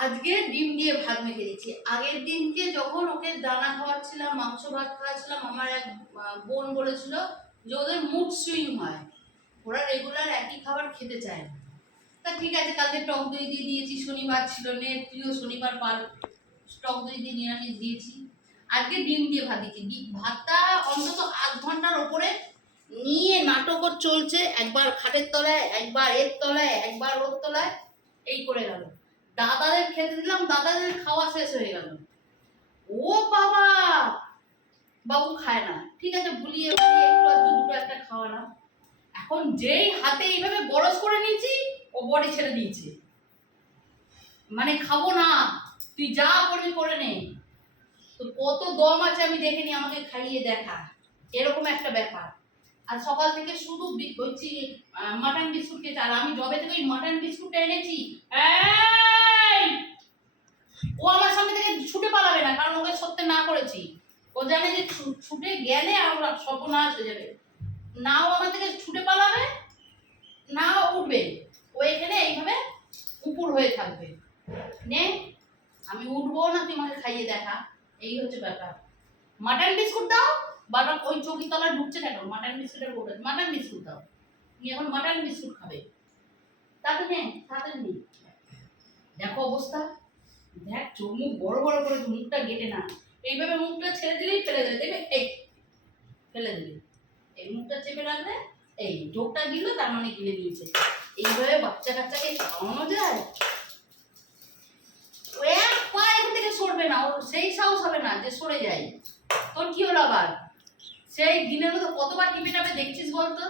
আজকে ডিম দিয়ে ভাত মেখে দিচ্ছি। আগের দিনকে যখন ওকে দানা খাওয়াচ্ছিলাম, মাংস ভাত খাওয়াচ্ছিলাম, আমার এক বোন বলেছিল যে ওদের মুড সুইং হয়। ওরা রেগুলার একই খাবার খেতে চায় না। তা ঠিক আছে, কালকে টক দই দিয়ে দিয়েছি, শনিবার ছিল নে প্রিয়, শনিবার পাল, টক দই দিয়ে নিরামিষ দিয়েছি। আজকে ডিম দিয়ে ভাত দিচ্ছি। ডি- ভাতটা অন্তত আধ ঘণ্টার ওপরে নিয়ে নাটকও চলছে, একবার খাটের তলায়, একবার এর তলায়, একবার ওর তলায়, এই করে গেল। দাদাদের খেতে দিলাম, দাদাদের খাওয়া শেষ হয়ে গেল। ও বাবা! বাবু খায় না। ঠিক আছে, ভুলিয়ে ভুলিয়ে একটু দুটো একটা খাওয়ালাম। এখন যেই হাতে এইভাবে বরস করে নিয়েছি, ও বডি ছেড়ে দিয়েছে। মানে খাব না। তুই যা করবি করে নে। তো কত দম আছে আমি দেখিনি, আমাকে খাইয়ে দেখা। এরকম একটা ব্যাপার। আর সকাল থেকে শুধু হচ্ছে মাটন বিস্কুট খেয়েছে। আর আমি জবে থেকে ওই মাটন বিস্কুটটা এনেছি, এই! ও আমার সামনে থেকে ছুটে পালাবে না কারণ ওকে সত্যি না করেছি ও জানে যে ছুটে গেলে আমার সর্বনাশ হয়ে যাবে। না ও আমার থেকে ছুটে পালাবে, না উঠবে। ও এখানে এইভাবে উপুর হয়ে থাকবে। নে, আমি উঠবো না, তুই আমাকে খাইয়ে দেখা। এই হচ্ছে ব্যাপার। মাটন বিস্কুট দাও, বারবার ওই চৌকি তলায় ঢুকছে কেন? মাটন বিস্কুটের বোর্ড মাটন বিস্কুট দাও। তুমি এখন মাটন বিস্কুট খাবে। তাতে নে তাতে নে। দেখো অবস্থা। দেখ, চোখ মুখ বড় বড় করে মুখটা গেটে না। এইভাবে মুখটা ছেড়ে দিলেই ফেলে দেবে, দেখবে? এই, ফেলে দিলে এই মুখটা চেপে রাখলে এই চোখটা দিল, তার মানে গিলে দিয়েছে এইভাবে বাচ্চা কাচ্চাকে খাওয়ানো যায়। ও এক পা এখান থেকে সরবে না ওর সেই সাহস হবে না যে সরে যায়। তোর কি হলো আবার? সেই দিনের মতো কতবার টিপে টাপে দেখছিস বলতো?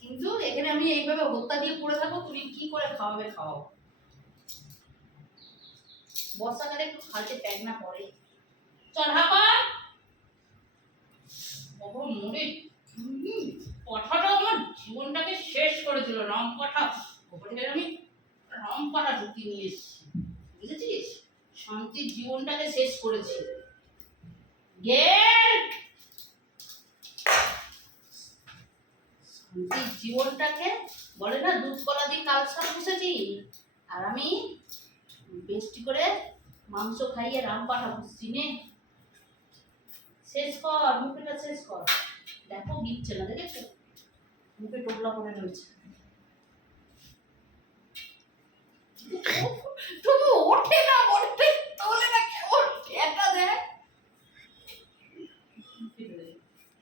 কিন্তু এখানে আমি এইভাবে হত্যা দিয়ে পড়ে থাকব, তুমি কি করে খাওয়াবে খাওয়াও বর্ষাকালে একটু খালতে প্যাক না পড়ে চল হাপা বাবা মরে কথাটা আমার জীবনটাকে শেষ করে দিল রং কথা ওপরে আমি রং করা ঢুকি নিয়ে এসেছি। বুঝেছিস? শান্তির জীবনটাকে শেষ করেছি। গেট! শান্তির জীবনটাকে বলে না দুধ কলা দিয়ে কালসার বসেছি। আর আমি বেশটি করে মাংস খাইয়ে রাম পাঠাবো চিনে শেষ কর মুখেটা শেষ কর। দেখো গিচ্ছে না দেখেছ? মুখে টোপলা মনে রয়েছে।